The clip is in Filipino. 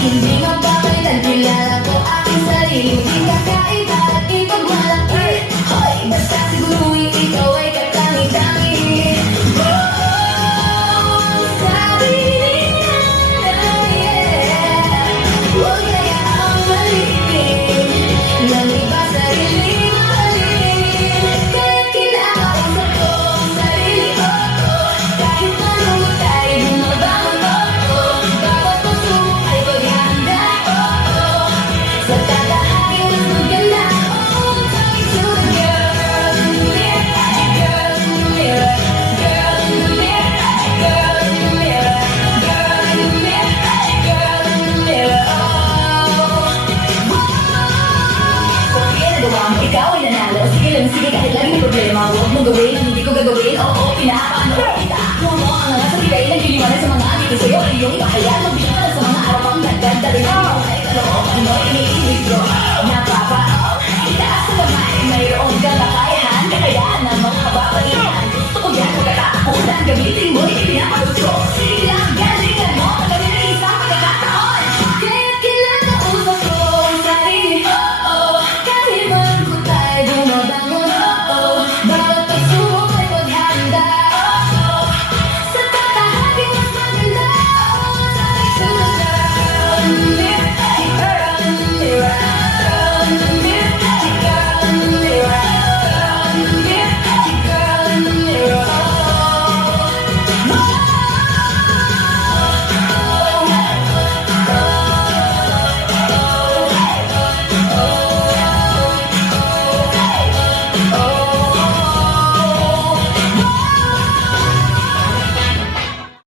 Hindi mapapalitan, kilala ko aking sarili. Di kakaiba at ipagmalaki. Hoy, basta siguruhin ikaw ay katangi-tangi. Oh, sarili na, yeah. Huwag hayaang malitin ng iba sarili mahalin. Kaya kinakausap ko ang sarili ko. Kahit malungkot tayo bumabangon ako. Bawat pagsubok ay paghahanda ko. Sa tatahakin ng maganda ko. Talking to the girl in the mirror, girl in the mirror, girl in the mirror, girl in the mirror, girl in the mirror, girl in the mirror. Kung ginagawa mo, ikaw ay nanalo. Sige lang, sige, kahit lagi may problema. Huwag mong gawin, hindi ko gagawin. Oo, pinapaano kita. Huwag mo ang nasa bigay ng diliwanag sa mga ngiti sa'yo. Ay yung kahayaan